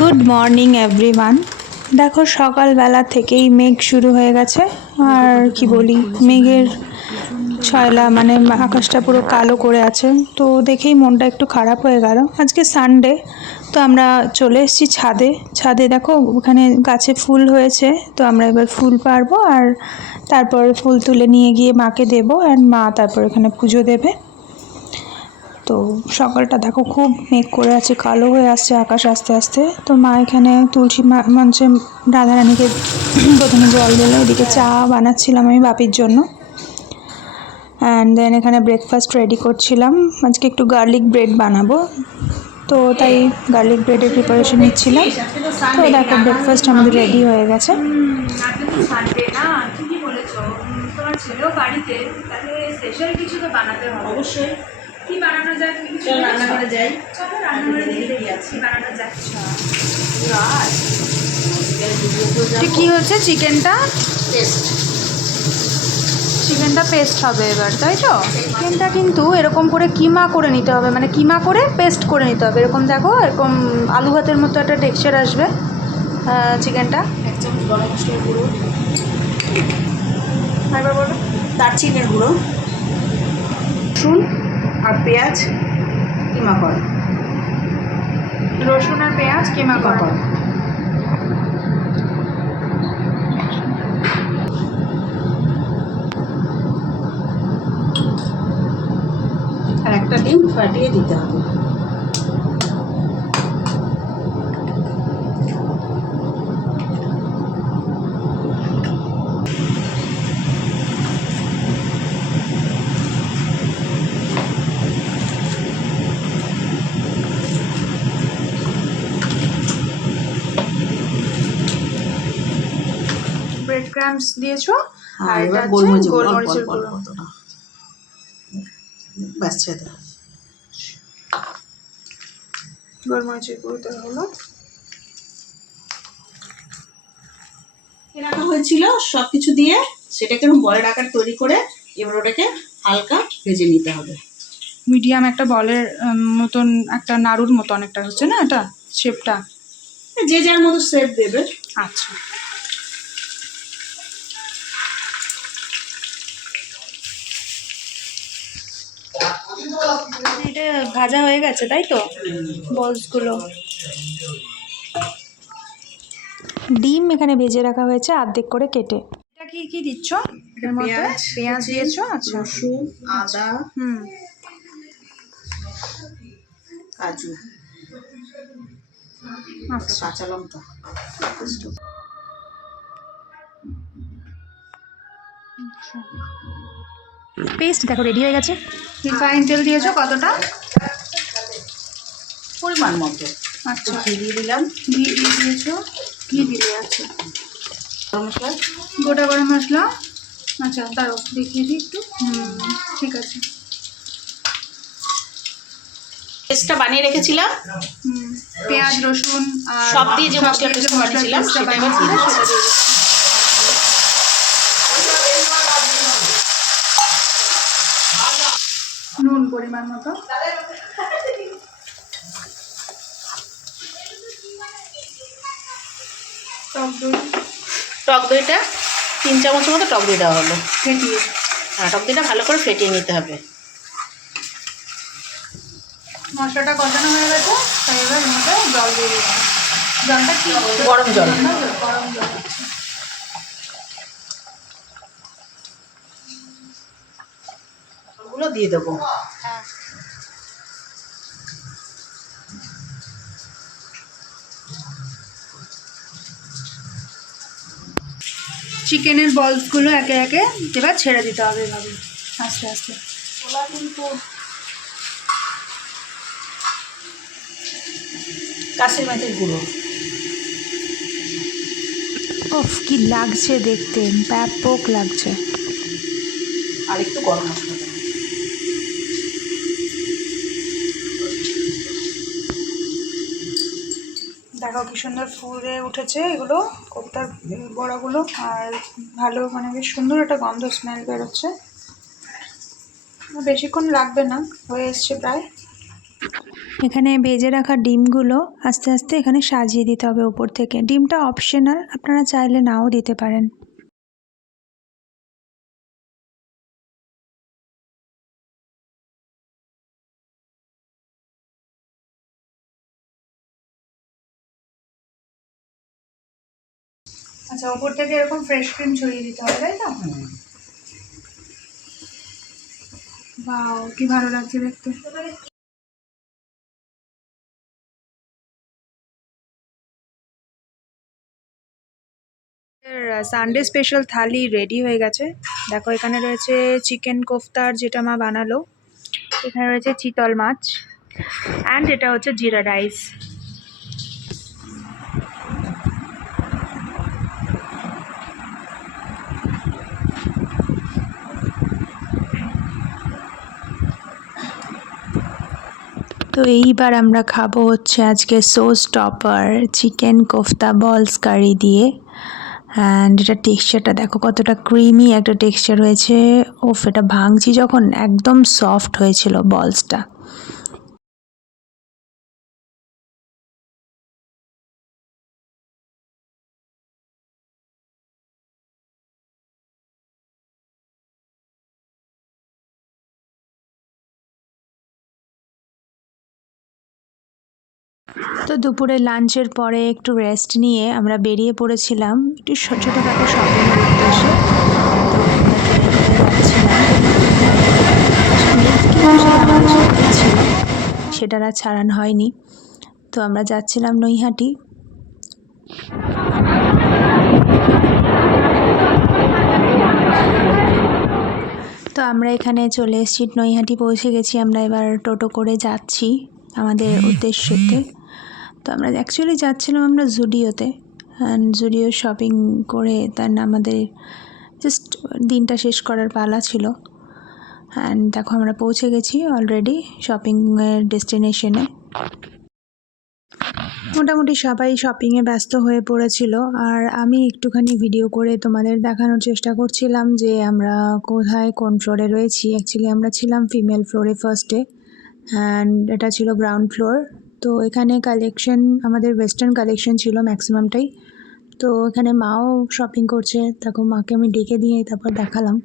Good morning everyone. দেখো সকালবেলা থেকেই মেঘ শুরু হয়ে গেছে, আর কি বলি, মেঘের ছয়লা মানে আকাশটা পুরো কালো করে আছে। তো দেখেই মনটা একটু খারাপ হয়ে গেল। আজকে সানডে, তো আমরা চলে এসেছি ছাদে। ছাদে দেখো ওখানে গাছে ফুল হয়েছে, তো আমরা এবার ফুল পারবো আর তারপর ফুল তুলে নিয়ে গিয়ে মাকে দেবো, আর মা তারপর এখানে পুজো দেবে। তো সকালটা দেখো খুব মেঘ করে আছে, কালো হয়ে আসছে আকাশ আস্তে আস্তে। তো মা এখানে তুলসী মঞ্চে রাধারানীকে প্রথমে জল দিল, এদিকে চা বানাচ্ছিলাম আমি বাপির জন্য। অ্যান্ড দেন এখানে ব্রেকফাস্ট রেডি করছিলাম। আজকে একটু গার্লিক ব্রেড বানাবো, তো তাই গার্লিক ব্রেডের প্রিপারেশন নিচ্ছিলাম। তো দেখো ব্রেকফাস্ট আমাদের রেডি হয়ে গেছে। সানডে না, ঠিকই বলেছো। তোমার ছেলেও বাড়িতে, তাহলে স্পেশাল কিছু তো বানাতে হবে অবশ্যই। কি বানানো যায়? চলো রান্নাঘরে যাই। চলো রান্নাঘরে দেখি কি বানানো যাচ্ছে। কি হচ্ছে? চিকেনটা পেস্ট হবে এবার, তাই তো? চিকেনটা কিন্তু এরকম করে কিমা করে নিতে হবে, মানে কিমা করে পেস্ট করে নিতে হবে। এরকম দেখো, এরকম আলু ভাতের মতো একটা টেক্সচার আসবে চিকেনটা। 1 চামচ গরম মশলার গুঁড়ো, এবার বলো। দারচিনির গুঁড়ো, রসুন আর পেঁয়াজ কিমা কর। রসুন আর পেঁয়াজ কিমা করা। আর একটা ডিম ফাটিয়ে দিতে হবে। ব্রেড ক্রাম্বস দিয়েছো, আর এটা এবার হচ্ছে গোলমরিচের গোলমরিচের গুঁড়ো। ব্যাস ছেড়ে গোলমরিচের গুঁড়োটা হলো। রাখা হয়েছিল সবকিছু দিয়ে, সেটাকে এরকম বলের আকার তৈরি করে এবার ওটাকে হালকা ভেজে নিতে হবে। মিডিয়াম একটা বলের মতন, একটা নাড়ুর মতো অনেকটা হচ্ছে না এটা শেপটা? যে যার মতো শেপ দেবে। আচ্ছা, এটা ভাজা হয়ে গেছে তাই তো, বলসগুলো। ডিম এখানে ভেজে রাখা হয়েছে অর্ধেক করে কেটে। এটা কি কি দিচ্ছ এর মধ্যে? পেঁয়াজ দিয়েছো? আচ্ছা, রসুন, আদা, কাজু, আচ্ছা। কাঁচা লঙ্কা। পেস্ট দেখো রেডি হয়ে গেছে। রিফাইন তেল দিয়েছো কতটা? পরিমাণ মতো। আচ্ছা, ঘি দিয়ে দিলাম। ঘি দিয়ে দিয়েছো। ঘি দিলে আছে গরম মশলা, গোটা গরম মশলা। আচ্ছা দাঁড়ো দেখিয়ে দিই একটু। ঠিক আছে। পেস্টটা বানিয়ে রেখেছিলাম, পেঁয়াজ রসুন আর সব দিয়ে যে মশলা পেস্টটা বানিয়েছিলাম সেটা এবার দিয়ে দিচ্ছি। সেটা দিয়ে দিচ্ছি। নুন পরিমাণ মতো। টক দই, টক দইটা 3 চামচের মতো টক দই দেওয়া হলো। ফেটিয়ে। হ্যাঁ, টক দইটা ভালো করে ফেটিয়ে নিতে হবে। মশলাটা কষানো হয়ে গেছে, তাই এবার এর মধ্যে জল দিয়ে দিলাম। জলটা কি? গরম জল। গরম জল আছে। ওগুলো দিয়ে দেবো। হ্যাঁ, চিকেনের বলসগুলো একে একে এবার ছেড়ে দিতে হবে এভাবে আস্তে আস্তে। ওলা কিন্তু কাশির মেথির গুঁড়ো। ওফ, কি লাগছে দেখতে, ব্যাপক লাগছে। আর একটু গরম মশলা দেবো। দেখো কি সুন্দর ফুলে উঠেছে এগুলো, কোপ্তার বড়াগুলো, আর ভালো মানে বেশ সুন্দর একটা গন্ধ, স্মেল বেরোচ্ছে। বেশিক্ষণ লাগবে না, হয়ে এসছে প্রায়। এখানে ভেজে রাখা ডিমগুলো আস্তে আস্তে এখানে সাজিয়ে দিতে হবে উপর থেকে। ডিমটা অপশনাল, আপনারা চাইলে নাও দিতে পারেন। আচ্ছা, ওপর থেকে এরকম ফ্রেশ ক্রিম ছড়িয়ে দিতে হবে, তাই তো? বাও, কি ভালো লাগছে দেখতে। সানডে স্পেশাল থালি রেডি হয়ে গেছে। দেখো, এখানে রয়েছে চিকেন কোফতার যেটা মা বানালো, এখানে রয়েছে চিতল মাছ, অ্যান্ড এটা হচ্ছে জিরা রাইস। তো এইবার আমরা খাবো হচ্ছে আজকে সোস টপার চিকেন কোফতা বলস কারি দিয়ে। অ্যান্ড এটা টেক্সচারটা দেখো কতটা ক্রিমি একটা টেক্সচার হয়েছে। ওফ, এটা ভাঙছি যখন একদম সফট হয়েছিল বলসটা। তো দুপুরে লাঞ্চের পরে একটু রেস্ট নিয়ে আমরা বেরিয়ে পড়েছিলাম একটু ছোটোখাটো শপিং উদ্দেশ্যে। ছিল সেটার আর ছাড়ানো হয়নি। তো আমরা যাচ্ছিলাম নৈহাটি। তো আমরা এখানে চলে এসেছি, নৈহাটি পৌঁছে গেছি। আমরা এবার টোটো করে যাচ্ছি আমাদের উদ্দেশ্যতে। তো আমরা অ্যাকচুয়ালি যাচ্ছিলাম আমরা জুডিওতে, অ্যান্ড জুডিও শপিং করে আমাদের জাস্ট দিনটা শেষ করার পালা ছিল। অ্যান্ড দেখো আমরা পৌঁছে গেছি অলরেডি শপিংয়ের ডেস্টিনেশনে। মোটামুটি সবাই শপিংয়ে ব্যস্ত হয়ে পড়েছিল, আর আমি একটুখানি ভিডিও করে তোমাদের দেখানোর চেষ্টা করছিলাম যে আমরা কোথায় কোন ফ্লোরে রয়েছি। অ্যাকচুয়ালি আমরা ছিলাম ফিমেল ফ্লোরে ফার্স্টে, অ্যান্ড এটা ছিল গ্রাউন্ড ফ্লোর। তো এখানে কালেকশন আমাদের ওয়েস্টার্ন কালেকশন ছিল ম্যাক্সিমামটাই। তো এখানে মাও শপিং করছে, দেখো মাকে আমি ডেকে দিয়ে তারপর দেখালাম।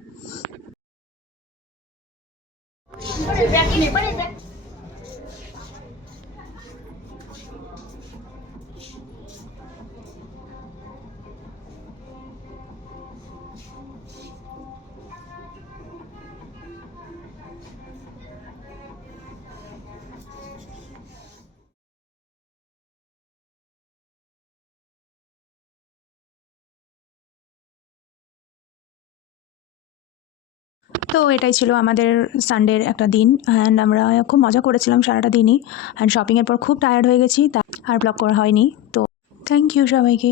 তো এটাই ছিল আমাদের সানডের একটা দিন, অ্যান্ড আমরা খুব মজা করেছিলাম সারাটা দিনই। অ্যান্ড শপিংয়ের পর খুব টায়ার্ড হয়ে গেছি, আর ব্লগ করা হয়নি। তো থ্যাংক ইউ সবাইকে।